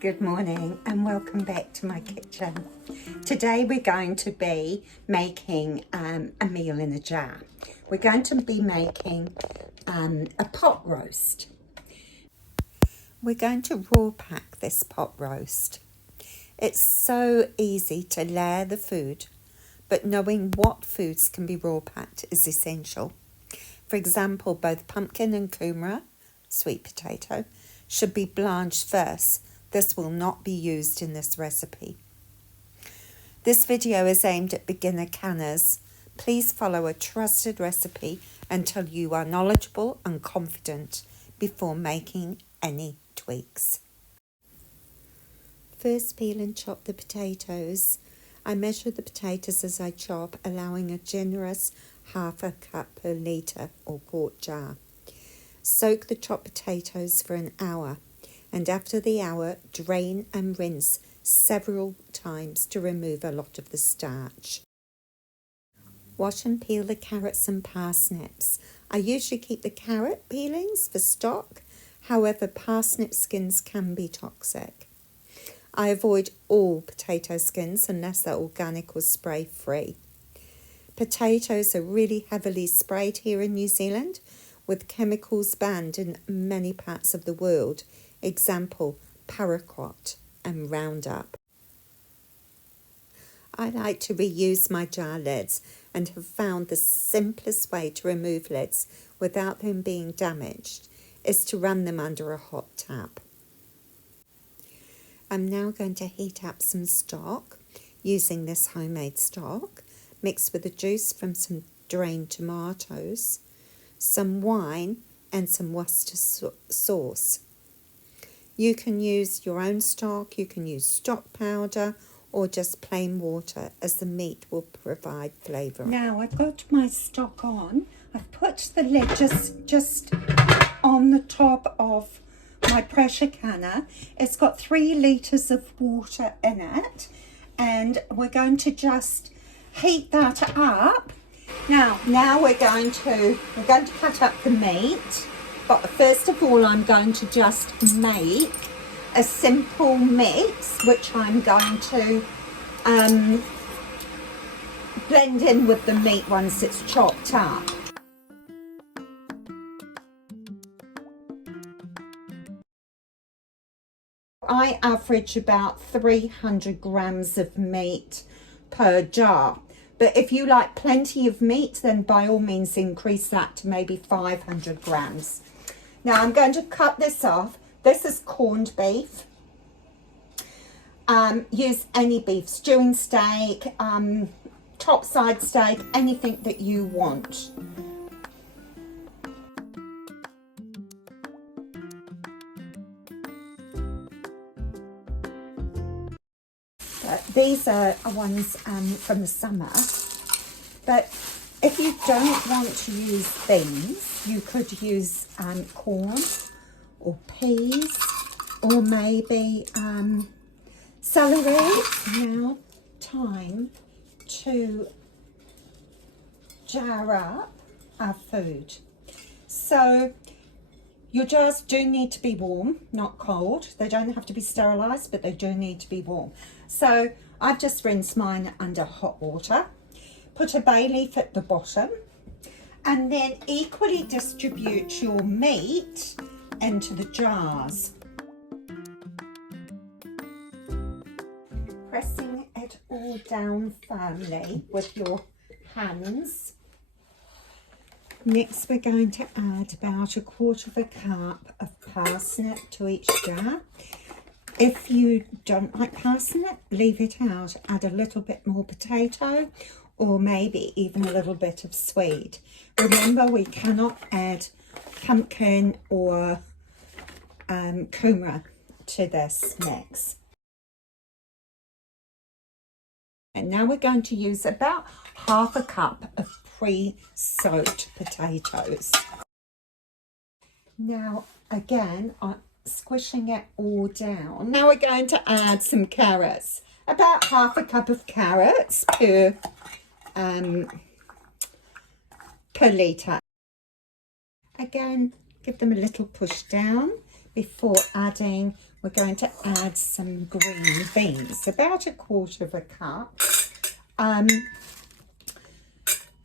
Good morning and welcome back to my kitchen. Today we're going to be making a meal in a jar. We're going to be making a pot roast. We're going to raw pack this pot roast. It's so easy to layer the food, but knowing what foods can be raw packed is essential. For example, both pumpkin and kumara, sweet potato, should be blanched first. This will not be used in this recipe. This video is aimed at beginner canners. Please follow a trusted recipe until you are knowledgeable and confident before making any tweaks. First, peel and chop the potatoes. I measure the potatoes as I chop, allowing a generous ½ cup per litre or quart jar. Soak the chopped potatoes for an hour, and after the hour, drain and rinse several times to remove a lot of the starch. Wash and peel the carrots and parsnips. I usually keep the carrot peelings for stock, however parsnip skins can be toxic. I avoid all potato skins unless they're organic or spray free. Potatoes are really heavily sprayed here in New Zealand, with chemicals banned in many parts of the world. Example, paraquat and Roundup. I like to reuse my jar lids and have found the simplest way to remove lids without them being damaged is to run them under a hot tap. I'm now going to heat up some stock using this homemade stock, mixed with the juice from some drained tomatoes, some wine and some Worcester sauce. You can use your own stock, you can use stock powder or just plain water, as the meat will provide flavour. Now I've got my stock on. I've put the lid just on the top of my pressure canner. It's got 3 litres of water in it, and we're going to just heat that up. Now we're going to cut up the meat. But first of all, I'm going to just make a simple mix, which I'm going to blend in with the meat once it's chopped up. I average about 300 grams of meat per jar. But if you like plenty of meat, then by all means increase that to maybe 500 grams. Now I'm going to cut this off. This is corned beef. Use any beef, stewing steak, topside steak, anything that you want. These are ones from the summer, but if you don't want to use beans, you could use corn or peas or maybe celery. Now, time to jar up our food. So your jars do need to be warm, not cold. They don't have to be sterilised, but they do need to be warm. So I've just rinsed mine under hot water. Put a bay leaf at the bottom, and then equally distribute your meat into the jars. Pressing it all down firmly with your hands. Next, we're going to add about 1/4 cup of parsnip to each jar. If you don't like parsnip, leave it out. Add a little bit more potato, or maybe even a little bit of sweet. Remember, we cannot add pumpkin or kumara to this mix. And now we're going to use about ½ cup of pre-soaked potatoes. Now, again, I'm squishing it all down. Now we're going to add some carrots. About ½ cup of carrots per litre. Again, give them a little push down before adding, we're going to add some green beans, about 1/4 cup.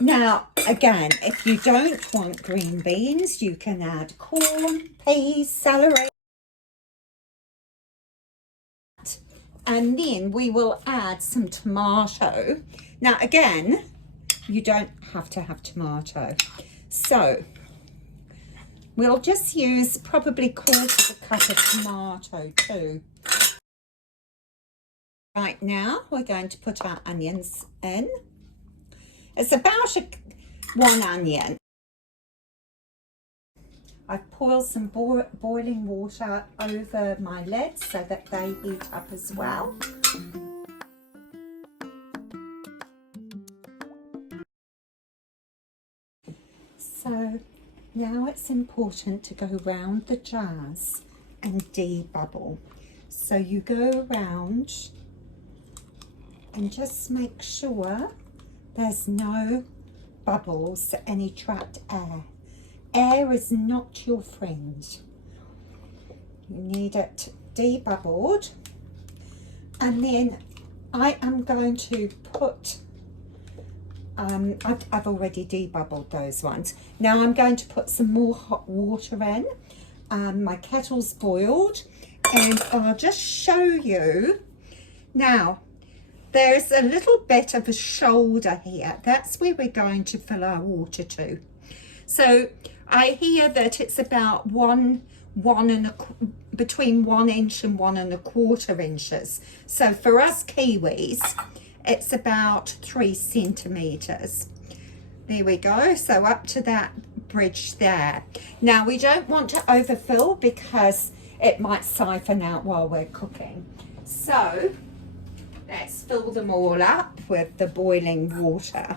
Now, again, if you don't want green beans, you can add corn, peas, celery. And then we will add some tomato. Now, again, you don't have to have tomato. So, we'll just use probably 1/4 cup of tomato too. Right now, we're going to put our onions in. It's about 1 onion. I've poured some boiling water over my lids so that they heat up as well. So now it's important to go round the jars and debubble. So you go around and just make sure there's no bubbles, any trapped air. Air is not your friend. You need it debubbled. And then I am going to put, I've already debubbled those ones. Now I'm going to put some more hot water in. My kettle's boiled and I'll just show you. Now, there's a little bit of a shoulder here. That's where we're going to fill our water to. So I hear that it's about between 1 inch and 1 1/4 inches. So for us Kiwis, it's about 3 centimeters. There we go. So up to that bridge there. Now we don't want to overfill because it might siphon out while we're cooking. So let's fill them all up with the boiling water.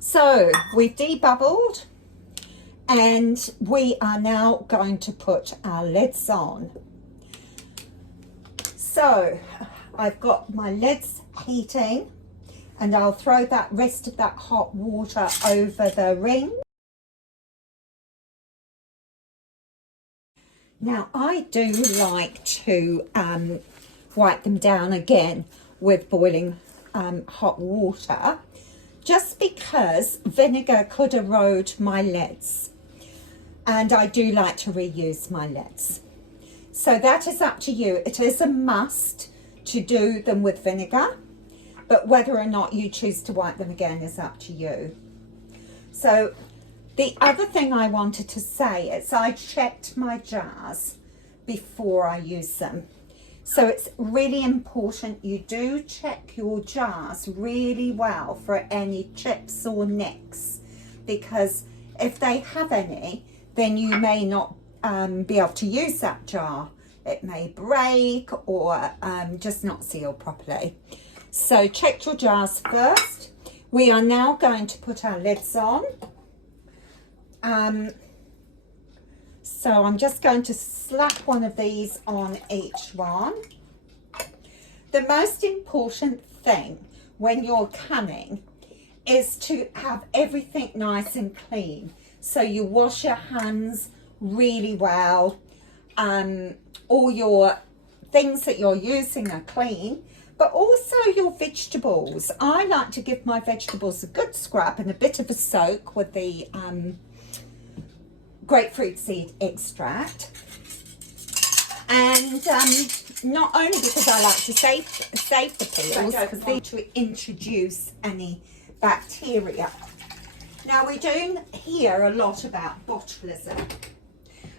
So we've debubbled and we are now going to put our lids on. So I've got my lids heating and I'll throw that rest of that hot water over the ring. Now I do like to wipe them down again with boiling hot water, just because vinegar could erode my lids, and I do like to reuse my lids. So that is up to you. It is a must to do them with vinegar, but whether or not you choose to wipe them again is up to you. So the other thing I wanted to say is I checked my jars before I use them. So it's really important you do check your jars really well for any chips or nicks, because if they have any, then you may not be able to use that jar. It may break or just not seal properly. So check your jars first. We are now going to put our lids on. So I'm just going to slap one of these on each one. The most important thing when you're canning is to have everything nice and clean. So you wash your hands really well. All your things that you're using are clean, but also your vegetables. I like to give my vegetables a good scrub and a bit of a soak with the grapefruit seed extract. And not only because I like to save the peels, because they to introduce any bacteria. Now we do hear a lot about botulism,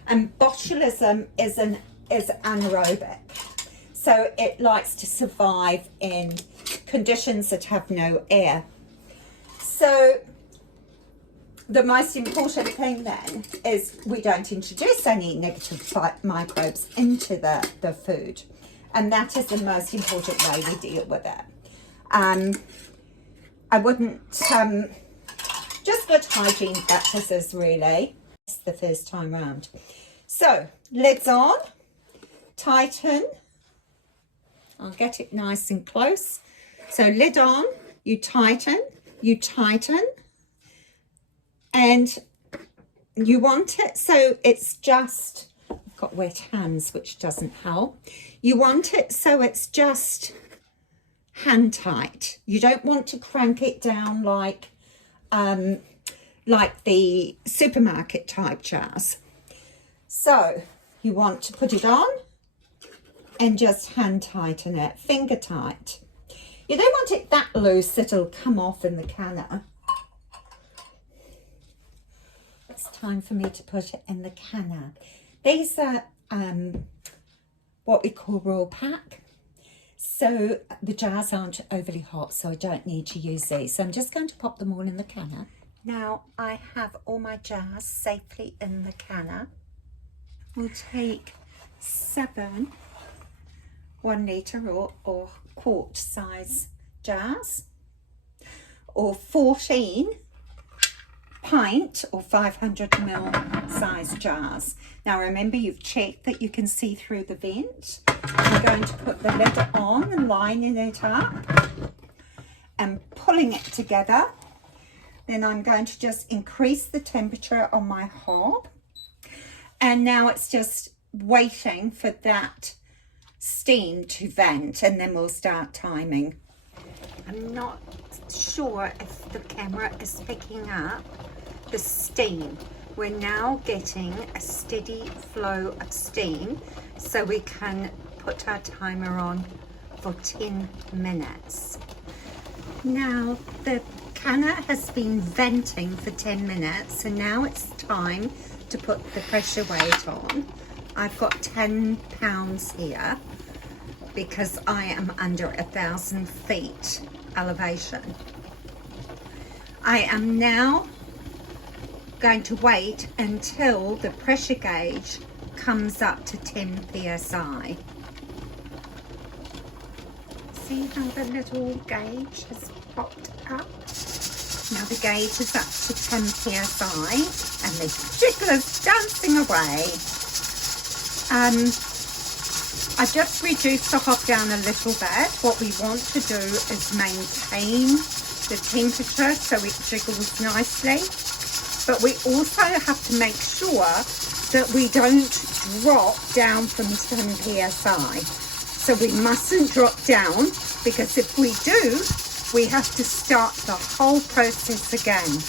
and botulism is anaerobic, so it likes to survive in conditions that have no air. So the most important thing then is we don't introduce any negative microbes into the food, and that is the most important way we deal with it. I wouldn't, just good hygiene practices really. It's the first time round. So lids on, tighten. I'll get it nice and close. So lid on, you tighten, and you want it so it's just, I've got wet hands, which doesn't help. You want it so it's just hand tight. You don't want to crank it down like the supermarket type jars. So you want to put it on and just hand tighten it, finger tight. You don't want it that loose that it'll come off in the canner. It's time for me to put it in the canner. These are what we call raw pack. So the jars aren't overly hot, so I don't need to use these. So I'm just going to pop them all in the canner. Now I have all my jars safely in the canner. We'll take 7 1 litre or quart size jars, or 14 pint or 500 ml size jars. Now remember, you've checked that you can see through the vent. I'm going to put the lid on and lining it up and pulling it together. Then I'm going to just increase the temperature on my hob, and now it's just waiting for that steam to vent, and then we'll start timing. I'm not sure if the camera is picking up the steam. We're now getting a steady flow of steam, so we can put our timer on for 10 minutes. Now the canner has been venting for 10 minutes, and now it's time to put the pressure weight on. I've got 10 pounds here because I am under 1,000 feet elevation. I am now going to wait until the pressure gauge comes up to 10 psi. See how the little gauge has popped up? Now the gauge is up to 10 psi and the jiggler's dancing away. I've just reduced the hob down a little bit. What we want to do is maintain the temperature so it jiggles nicely. But we also have to make sure that we don't drop down from 10 psi. So we mustn't drop down, because if we do, we have to start the whole process again.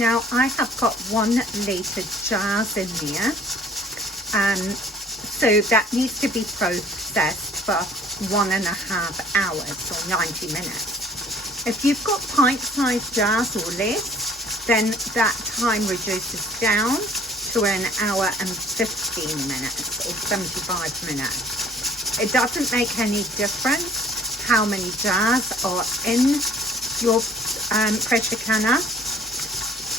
Now I have got 1 litre jars in there. So that needs to be processed for 1.5 hours or 90 minutes. If you've got pint-sized jars or less, then that time reduces down to 1 hour and 15 minutes or 75 minutes. It doesn't make any difference how many jars are in your pressure canner.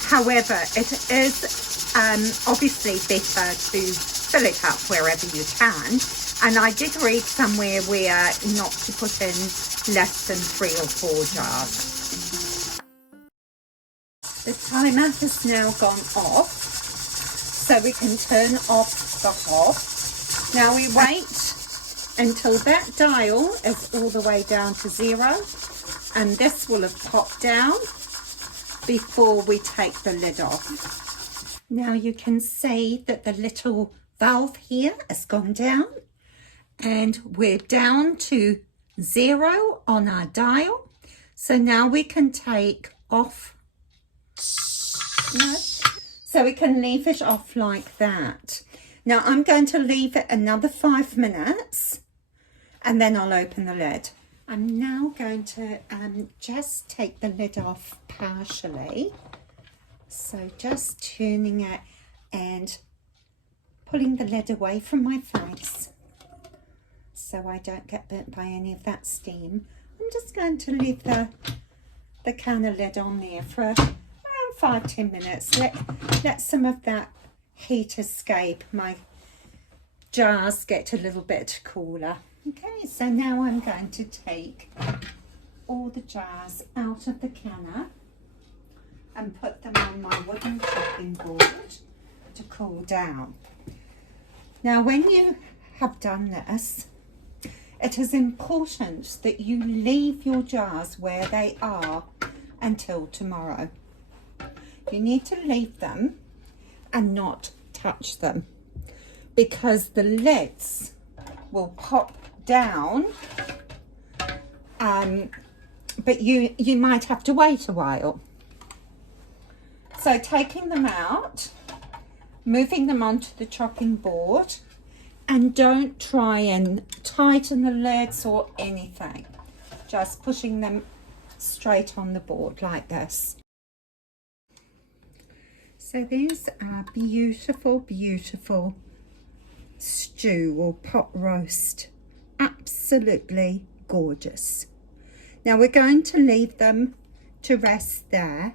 However, it is obviously better to fill it up wherever you can, and I did read somewhere where not to put in less than 3 or 4 jars. The timer has now gone off, so we can turn off the hob. Now we wait until that dial is all the way down to 0, and this will have popped down before we take the lid off. Now you can see that the little valve here has gone down, and we're down to 0 on our dial. So now we can take off. No. So we can leave it off like that. Now I'm going to leave it another 5 minutes, and then I'll open the lid. I'm now going to just take the lid off partially. So just turning it and pulling the lid away from my face so I don't get burnt by any of that steam. I'm just going to leave the canner lid on there for around 5-10 minutes. Let some of that heat escape. My jars get a little bit cooler. Okay, so now I'm going to take all the jars out of the canner and put them on my wooden chopping board to cool down. Now when you have done this, it is important that you leave your jars where they are until tomorrow. you need to leave them and not touch them, because the lids will pop down, but you might have to wait a while. So taking them out, moving them onto the chopping board, and don't try and tighten the lids or anything, just pushing them straight on the board like this. So there's our beautiful, beautiful stew or pot roast. Absolutely gorgeous. Now we're going to leave them to rest there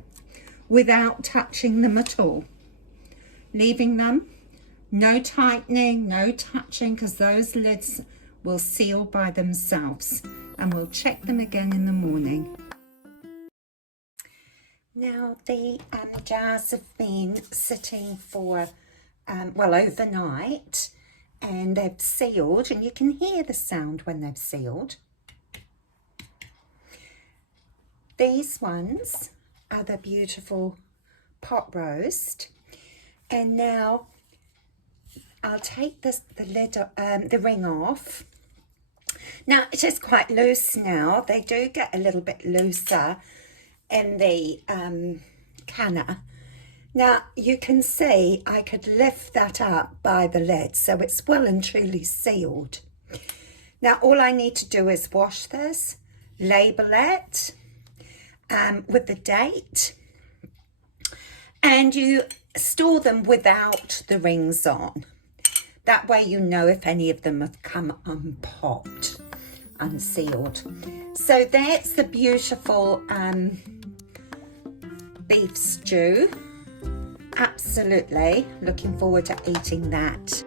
without touching them at all. Leaving them, no tightening, no touching, because those lids will seal by themselves, and we'll check them again in the morning. Now the jars have been sitting for, well, overnight, and they've sealed, and you can hear the sound when they've sealed. These ones are the beautiful pot roast, and now I'll take the lid, the ring off. Now it is quite loose now. They do get a little bit looser in the canner. Now you can see I could lift that up by the lid, so it's well and truly sealed. Now all I need to do is wash this, label it with the date, and you store them without the rings on. That way you know if any of them have come unpopped, unsealed. So that's the beautiful beef stew. Absolutely looking forward to eating that.